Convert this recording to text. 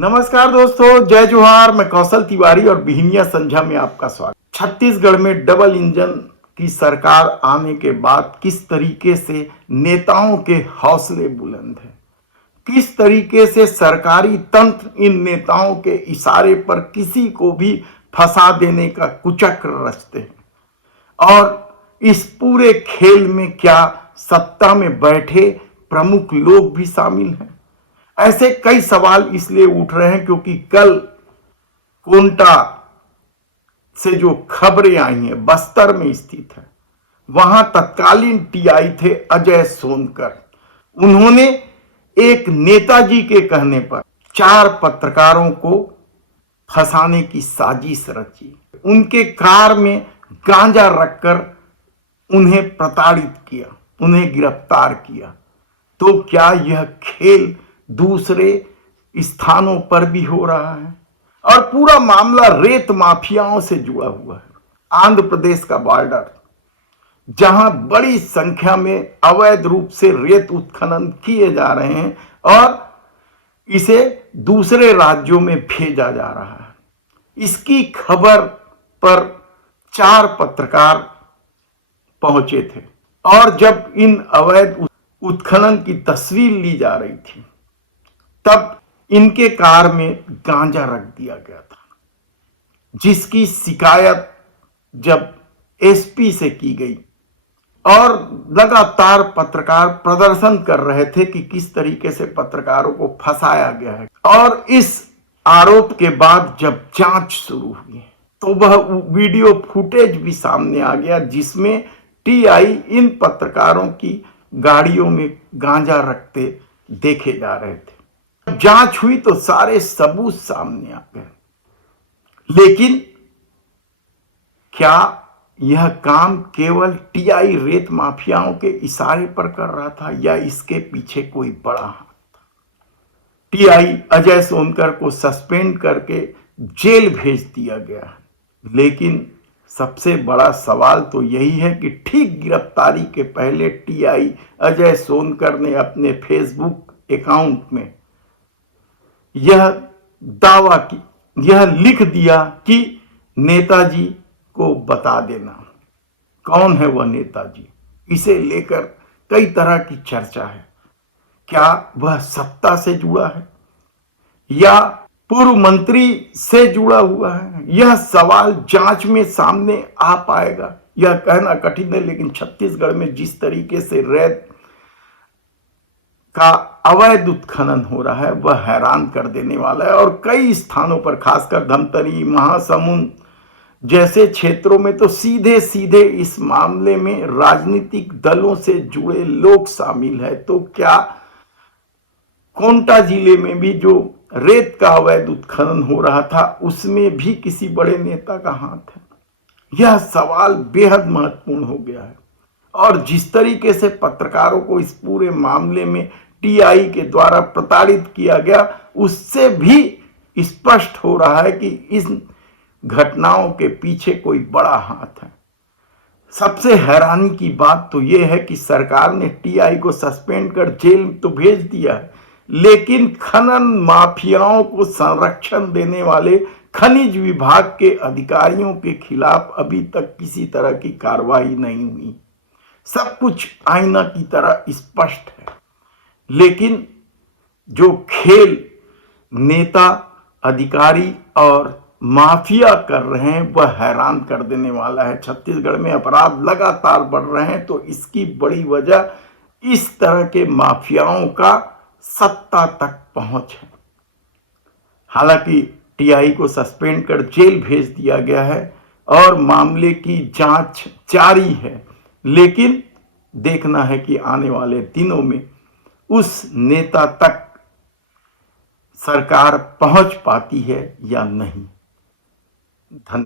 नमस्कार दोस्तों, जय जोहार। मैं कौशल तिवारी और बिहिनिया संझा में आपका स्वागत। छत्तीसगढ़ में डबल इंजन की सरकार आने के बाद किस तरीके से नेताओं के हौसले बुलंद हैं, किस तरीके से सरकारी तंत्र इन नेताओं के इशारे पर किसी को भी फंसा देने का कुचक्र रचते हैं। और इस पूरे खेल में क्या सत्ता में बैठे प्रमुख लोग भी शामिल हैं? ऐसे कई सवाल इसलिए उठ रहे हैं क्योंकि कल कोंटा से जो खबरें आई हैं, बस्तर में स्थित है, वहां तत्कालीन टीआई थे अजय सोनकर। उन्होंने एक नेताजी के कहने पर 4 पत्रकारों को फंसाने की साजिश रची। उनके कार में गांजा रखकर उन्हें प्रताड़ित किया, उन्हें गिरफ्तार किया। तो क्या यह खेल दूसरे स्थानों पर भी हो रहा है? और पूरा मामला रेत माफियाओं से जुड़ा हुआ है। आंध्र प्रदेश का बॉर्डर, जहां बड़ी संख्या में अवैध रूप से रेत उत्खनन किए जा रहे हैं और इसे दूसरे राज्यों में भेजा जा रहा है। इसकी खबर पर 4 पत्रकार पहुंचे थे और जब इन अवैध उत्खनन की तस्वीर ली जा रही थी, तब इनके कार में गांजा रख दिया गया था, जिसकी शिकायत जब एसपी से की गई और लगातार पत्रकार प्रदर्शन कर रहे थे कि किस तरीके से पत्रकारों को फंसाया गया है। और इस आरोप के बाद जब जांच शुरू हुई तो वह वीडियो फुटेज भी सामने आ गया, जिसमें टीआई इन पत्रकारों की गाड़ियों में गांजा रखते देखे जा रहे थे। जांच हुई तो सारे सबूत सामने आ गए। लेकिन क्या यह काम केवल टीआई रेत माफियाओं के इशारे पर कर रहा था या इसके पीछे कोई बड़ा हाथ था? टीआई अजय सोनकर को सस्पेंड करके जेल भेज दिया गया, लेकिन सबसे बड़ा सवाल तो यही है कि ठीक गिरफ्तारी के पहले टीआई अजय सोनकर ने अपने फेसबुक अकाउंट में यह दावा की, यह लिख दिया कि नेताजी को बता देना। कौन है वह नेताजी? इसे लेकर कई तरह की चर्चा है। क्या वह सत्ता से जुड़ा है या पूर्व मंत्री से जुड़ा हुआ है? यह सवाल जांच में सामने आ पाएगा, यह कहना कठिन है। लेकिन छत्तीसगढ़ में जिस तरीके से रेत का अवैध उत्खनन हो रहा है, वह हैरान कर देने वाला है। और कई स्थानों पर, खासकर धमतरी, महासमुंद जैसे क्षेत्रों में तो सीधे सीधे इस मामले में राजनीतिक दलों से जुड़े लोग शामिल है। तो क्या कोंटा जिले में भी जो रेत का अवैध उत्खनन हो रहा था, उसमें भी किसी बड़े नेता का हाथ है? यह सवाल बेहद महत्वपूर्ण हो गया है। और जिस तरीके से पत्रकारों को इस पूरे मामले में टीआई के द्वारा प्रताड़ित किया गया, उससे भी स्पष्ट हो रहा है कि इस घटनाओं के पीछे कोई बड़ा हाथ है। सबसे हैरानी की बात तो यह है कि सरकार ने टीआई को सस्पेंड कर जेल तो भेज दिया है, लेकिन खनन माफियाओं को संरक्षण देने वाले खनिज विभाग के अधिकारियों के खिलाफ अभी तक किसी तरह की कार्रवाई नहीं हुई। सब कुछ आईना की तरह स्पष्ट है, लेकिन जो खेल नेता, अधिकारी और माफिया कर रहे हैं, वह हैरान कर देने वाला है। छत्तीसगढ़ में अपराध लगातार बढ़ रहे हैं, तो इसकी बड़ी वजह इस तरह के माफियाओं का सत्ता तक पहुंच है। हालांकि टीआई को सस्पेंड कर जेल भेज दिया गया है और मामले की जांच जारी है, लेकिन देखना है कि आने वाले दिनों में उस नेता तक सरकार पहुंच पाती है या नहीं। धन्यवाद।